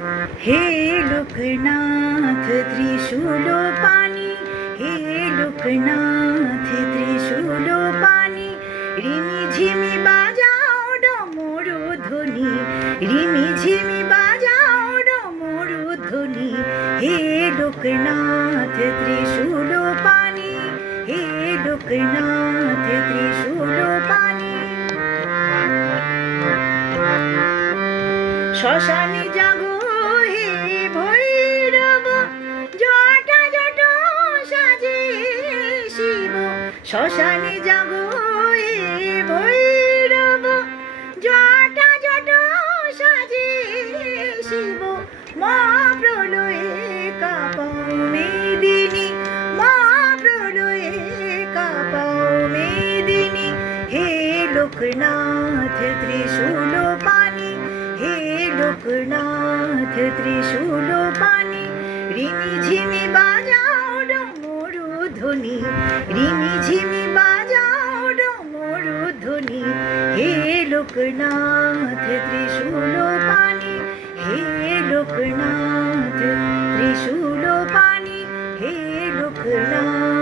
हे लोकनाथ त्रिशूल पाणी, हे लोकनाथ त्रिशूल पाणी, रिमी झिमी बाजाओ डमरू ध्वनि, रिमी झिमी बाजाओ डमरू ध्वनि, हे लोकनाथ त्रिशूल पाणी, हे लोकनाथ त्रिशूल पाणी। শ্মশানে জাগো হে ভৈরব, জটা জট সাজে শিব, শ্মশানে জাগো হে ভৈরব, জটা জট সাজে শিব, মা প্রলয়ে কাঁপাও মেদিনী, মা প্রলয়ে কাঁপাও মেদিনী, হে লোকনাথ ত্রিশূল পানি, हे लोकनाथ त्रिशूल पाणी, रिमी झिमी बाजाओ डमरू ध्वनि, रिमी झिमी बाजाओ डमरू ध्वनि, हे लोकनाथ त्रिशूल पाणी, हे लोकनाथ त्रिशूल पाणी, हे लोकनाथ।